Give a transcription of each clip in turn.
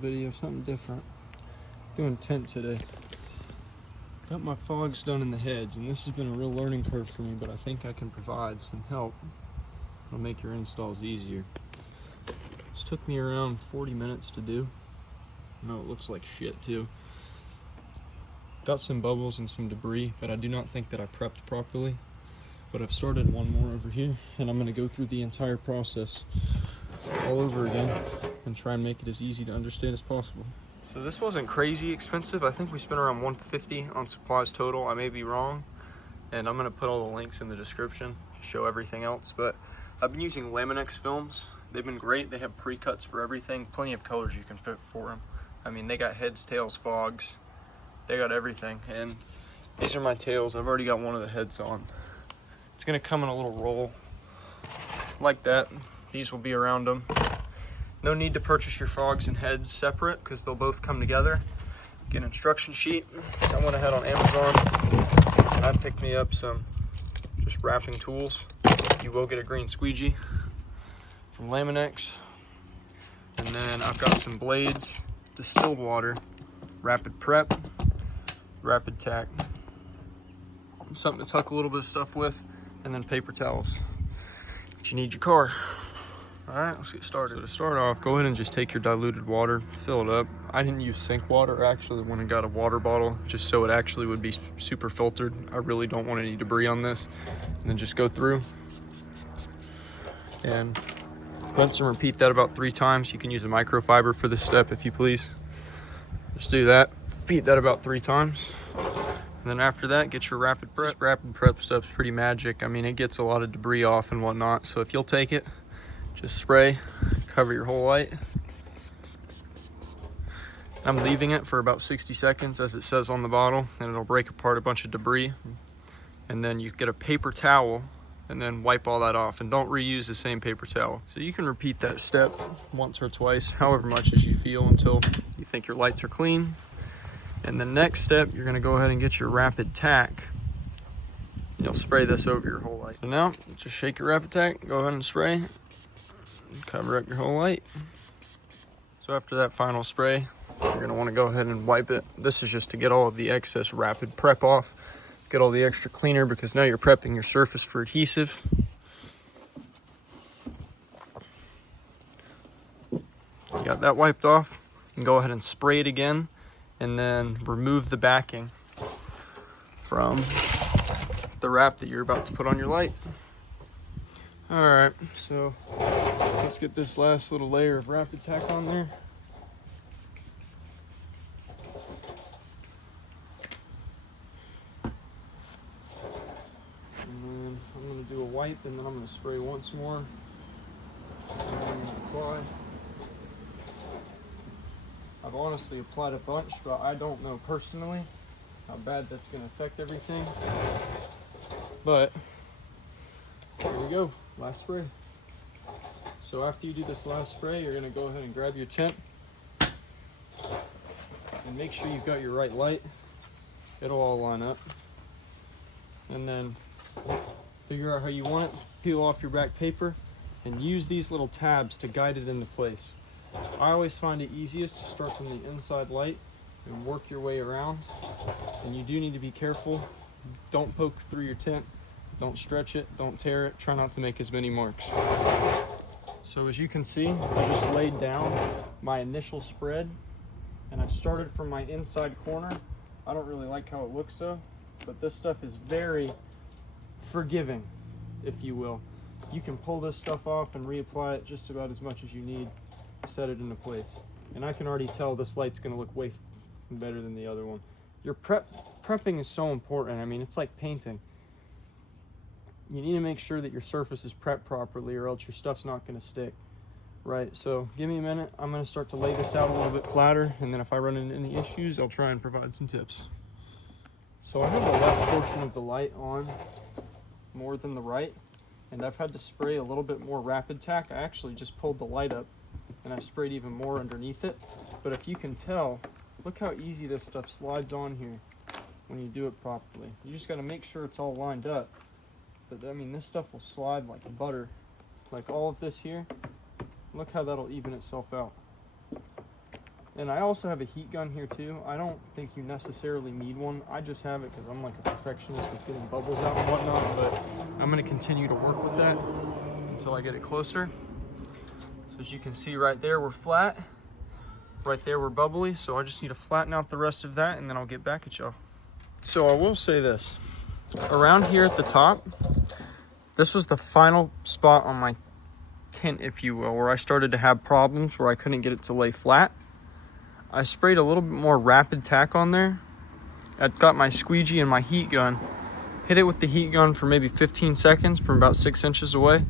video, something different. Doing tint today. Got my fogs done in the heads, and this has been a real learning curve for me, but I think I can provide some help. It'll make your installs easier. This took me around 40 minutes to do. I know it looks like shit too. Got some bubbles and some debris, but I do not think that I prepped properly. But I've started one more over here, and I'm gonna go through the entire process all over again and try and make it as easy to understand as possible. So this wasn't crazy expensive. I think we spent around $150 on supplies total. I may be wrong, and I'm gonna put all the links in the description to show everything else. But I've been using Lamin-X films. They've been great. They have pre-cuts for everything. Plenty of colors you can pick for them. I mean, they got heads, tails, fogs. They got everything. And these are my tails. I've already got one of the heads on. It's gonna come in a little roll like that. These will be around them. No need to purchase your fogs and heads separate because they'll both come together. Get an instruction sheet. I went ahead on Amazon and I picked me up some just wrapping tools. You will get a green squeegee from Lamin-X. And then I've got some blades, distilled water, rapid prep, rapid tack. Something to tuck a little bit of stuff with, and then paper towels. But you need your car. All right, let's get started. So to start off, go ahead and just take your diluted water, fill it up. I didn't use sink water. I actually went and got a water bottle just so it actually would be super filtered. I really don't want any debris on this. And then just go through and rinse and repeat that about 3 times. You can use a microfiber for this step if you please. Just do that, repeat that about 3 times. And then after that, get your rapid prep. This rapid prep stuff's pretty magic. I mean, it gets a lot of debris off and whatnot. So if you'll take it, just spray, cover your whole light. I'm leaving it for about 60 seconds as it says on the bottle, and it'll break apart a bunch of debris. And then you get a paper towel and then wipe all that off, and don't reuse the same paper towel. So you can repeat that step once or twice, however much as you feel, until you think your lights are clean. And the next step, you're gonna go ahead and get your rapid tack. You'll spray this over your whole light. So now, just shake your rapid tack, go ahead and spray, and cover up your whole light. So after that final spray, you're gonna wanna go ahead and wipe it. This is just to get all of the excess rapid prep off, get all the extra cleaner, because now you're prepping your surface for adhesive. You got that wiped off, you can go ahead and spray it again, and then remove the backing from the wrap that you're about to put on your light. All right, so let's get this last little layer of rapid tack on there. And then I'm gonna do a wipe, and then I'm gonna spray once more. And then apply. I've honestly applied a bunch, but I don't know personally how bad that's going to affect everything. But here we go, last spray. So after you do this last spray, you're going to go ahead and grab your tint and make sure you've got your right light. It'll all line up. And then figure out how you want it, peel off your back paper, and use these little tabs to guide it into place. I always find it easiest to start from the inside light and work your way around. And you do need to be careful. Don't poke through your tint. Don't stretch it. Don't tear it. Try not to make as many marks. So as you can see, I just laid down my initial spread, and I started from my inside corner. I don't really like how it looks though, but this stuff is very forgiving, if you will. You can pull this stuff off and reapply it just about as much as you need to set it into place. And I can already tell this light's gonna look way better than the other one. Your prepping is so important. I mean, it's like painting. You need to make sure that your surface is prepped properly, or else your stuff's not gonna stick. Right, so give me a minute. I'm gonna start to lay this out a little bit flatter, and then if I run into any issues, I'll try and provide some tips. So I have the left portion of the light on more than the right, and I've had to spray a little bit more rapid tack. I actually just pulled the light up and I sprayed even more underneath it. But if you can tell, look how easy this stuff slides on here when you do it properly. You just got to make sure it's all lined up. But I mean, this stuff will slide like butter. Like all of this here, look how that'll even itself out. And I also have a heat gun here too. I don't think you necessarily need one. I just have it because I'm like a perfectionist with getting bubbles out and whatnot, but I'm gonna continue to work with that until I get it closer. So as you can see right there, we're flat. Right there, we're bubbly. So I just need to flatten out the rest of that and then I'll get back at y'all. So I will say this, around here at the top, this was the final spot on my tint, if you will, where I started to have problems where I couldn't get it to lay flat. I sprayed a little bit more rapid tack on there. I got my squeegee and my heat gun, hit it with the heat gun for maybe 15 seconds from about 6 inches away.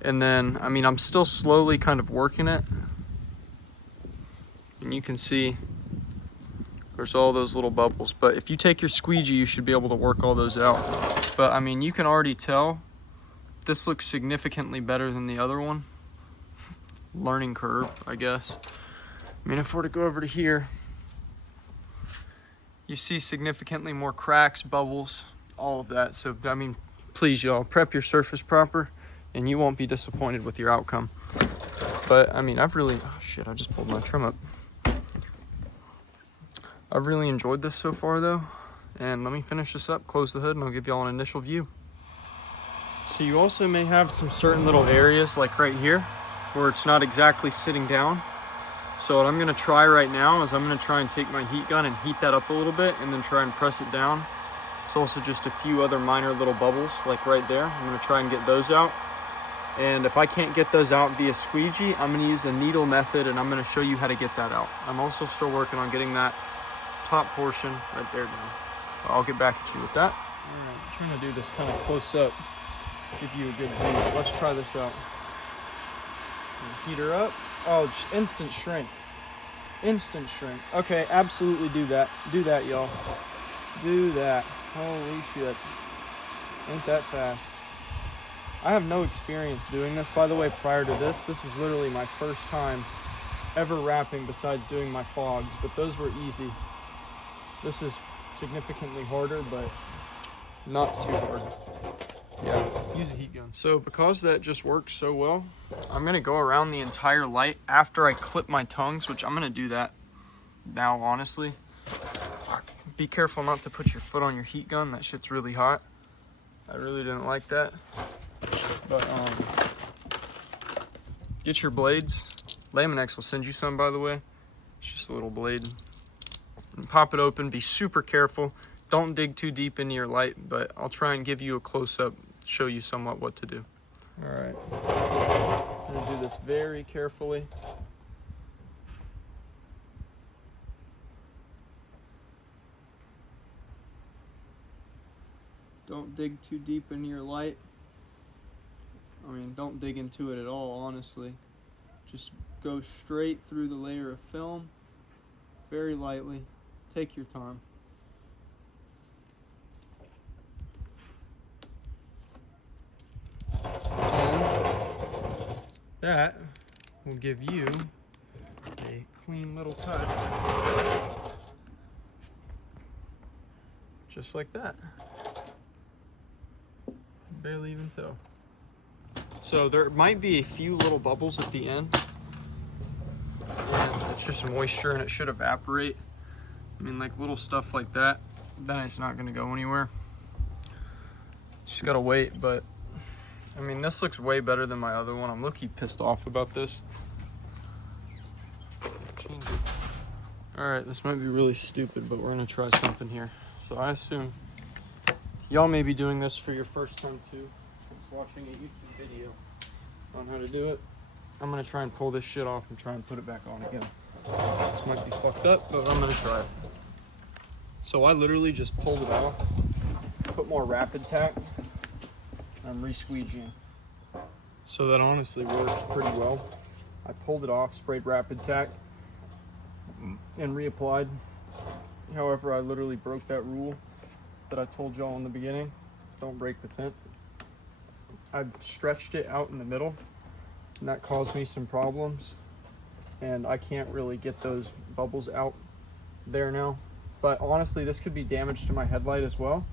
And then, I mean, I'm still slowly kind of working it. And you can see there's all those little bubbles. But if you take your squeegee, you should be able to work all those out. But I mean, you can already tell this looks significantly better than the other one. Learning curve, I guess. I mean, if we're to go over to here, you see significantly more cracks, bubbles, all of that. So, I mean, please, y'all, prep your surface proper and you won't be disappointed with your outcome. But, I mean, oh shit, I just pulled my trim up. I've really enjoyed this so far, though. And let me finish this up, close the hood, and I'll give y'all an initial view. So you also may have some certain little areas, like right here, where it's not exactly sitting down. So what I'm gonna try right now is I'm gonna try and take my heat gun and heat that up a little bit and then try and press it down. It's also just a few other minor little bubbles, like right there. I'm gonna try and get those out. And if I can't get those out via squeegee, I'm gonna use a needle method and I'm gonna show you how to get that out. I'm also still working on getting that top portion right there down. So I'll get back at you with that. All right, I'm trying to do this kind of close up, give you a good view. Let's try this out. Heat her up. Oh, just instant shrink. Instant shrink. Okay, absolutely do that. Do that, y'all. Do that. Holy shit. Ain't that fast. I have no experience doing this, by the way, prior to this. This is literally my first time ever wrapping besides doing my fogs, but those were easy. This is significantly harder, but not too hard. Yeah, use a heat gun. So because that just works so well, I'm gonna go around the entire light after I clip my tongues, which I'm gonna do that now, honestly. Fuck. Be careful not to put your foot on your heat gun. That shit's really hot. I really didn't like that. But get your blades. Lamin-X will send you some, by the way. It's just a little blade. And pop it open, be super careful. Don't dig too deep into your light, but I'll try and give you a close-up, show you somewhat what to do. All right, I'm gonna do this very carefully. Don't dig too deep into your light. I mean, don't dig into it at all, honestly. Just go straight through the layer of film, very lightly. Take your time. And that will give you a clean little cut. Just like that. Barely even tell. So there might be a few little bubbles at the end. And it's just moisture and it should evaporate. I mean, like little stuff like that, then it's not gonna go anywhere. Just gotta wait, but I mean, this looks way better than my other one. I'm low-key pissed off about this. Change it. All right, this might be really stupid, but we're gonna try something here. So I assume y'all may be doing this for your first time too. Just watching a YouTube video on how to do it. I'm gonna try and pull this shit off and try and put it back on again. This might be fucked up, but I'm gonna try it. So I literally just pulled it off, put more rapid tack, and I'm re-squeegeeing. So that honestly worked pretty well. I pulled it off, sprayed rapid tack, and reapplied. However, I literally broke that rule that I told y'all in the beginning. Don't break the tint. I've stretched it out in the middle, and that caused me some problems. And I can't really get those bubbles out there now. But honestly, this could be damage to my headlight as well.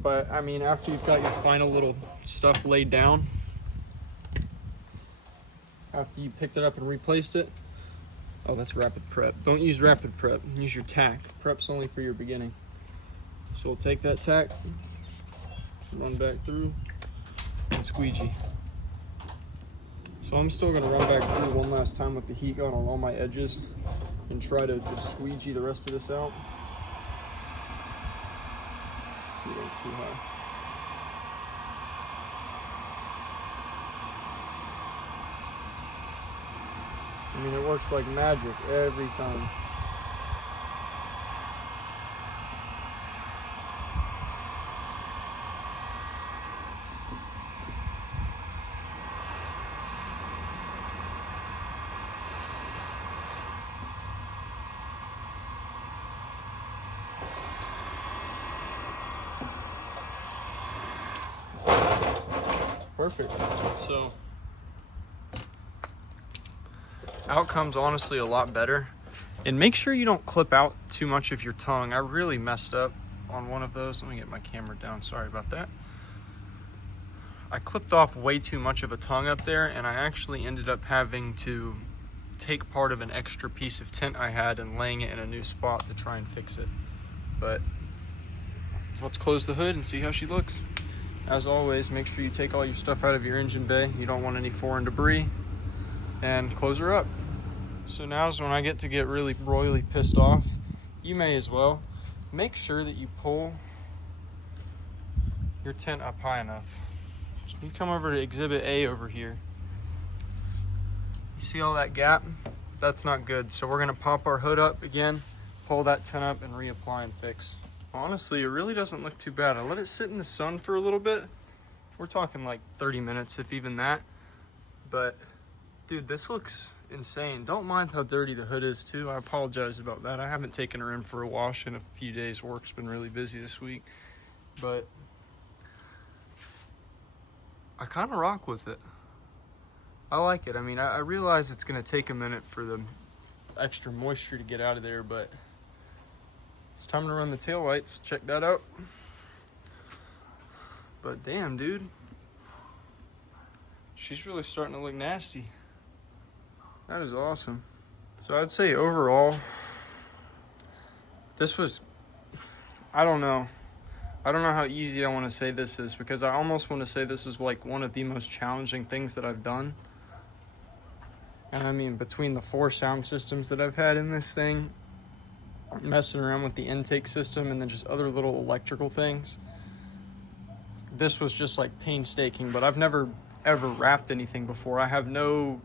But I mean, after you've got your final little stuff laid down, after you picked it up and replaced it, Oh, that's rapid prep. Don't use rapid prep. Use your tack. Prep's only for your beginning. So we'll take that tack, run back through, and squeegee. So I'm still gonna run back through one last time with the heat gun on all my edges and try to just squeegee the rest of this out. Heat ain't too high. I mean, it works like magic every time. Perfect. So outcome's honestly a lot better. And make sure you don't clip out too much of your tongue. I really messed up on one of those. Let me get my camera down. Sorry about that. I clipped off way too much of a tongue up there, and I actually ended up having to take part of an extra piece of tint I had and laying it in a new spot to try and fix it. But let's close the hood and see how she looks. As always, make sure you take all your stuff out of your engine bay. You don't want any foreign debris. And close her up. So now's when I get to get really royally pissed off. You may as well. Make sure that you pull your tint up high enough. So you come over to Exhibit A over here. You see all that gap? That's not good. So we're gonna pop our hood up again, pull that tint up, and reapply and fix. Honestly, it really doesn't look too bad. I let it sit in the sun for a little bit. We're talking like 30 minutes, if even that. But dude, this looks insane. Don't mind how dirty the hood is too. I apologize about that. I haven't taken her in for a wash in a few days. Work's been really busy this week. But I kind of rock with it. I like it. I mean, I realize it's gonna take a minute for the extra moisture to get out of there, but it's time to run the tail lights. Check that out. But damn, dude, she's really starting to look nasty. That is awesome. So I'd say overall, this was, I don't know how easy I want to say this is, because I almost want to say this is like one of the most challenging things that I've done. And I mean, between the 4 sound systems that I've had in this thing, messing around with the intake system, and then just other little electrical things, this was just like painstaking. But I've never ever wrapped anything before. I have no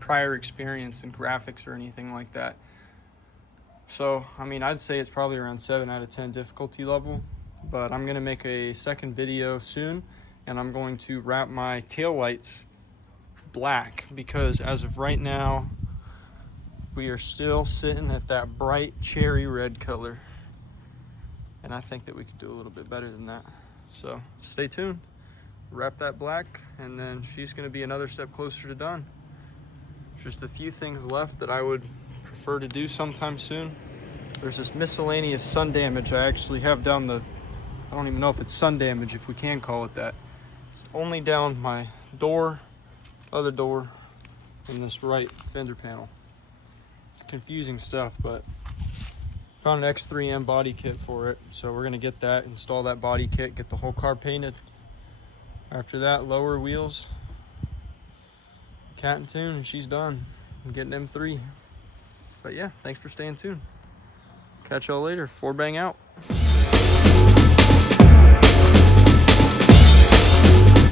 prior experience in graphics or anything like that. So I mean, I'd say it's probably around 7 out of 10 difficulty level. But I'm gonna make a second video soon, and I'm going to wrap my taillights black, because as of right now we are still sitting at that bright cherry red color, and I think that we could do a little bit better than that. So stay tuned, wrap that black, and then she's going to be another step closer to done. Just a few things left that I would prefer to do sometime soon. There's this miscellaneous sun damage I actually have down the, I don't even know if it's sun damage, if we can call it that. It's only down my door, other door, and this right fender panel. Confusing stuff, but found an X3M body kit for it, so we're gonna get that, install that body kit, get the whole car painted. After that, lower wheels, cat and tune, and she's done. I'm getting M3. But yeah, thanks for staying tuned. Catch y'all later. 4 bang out.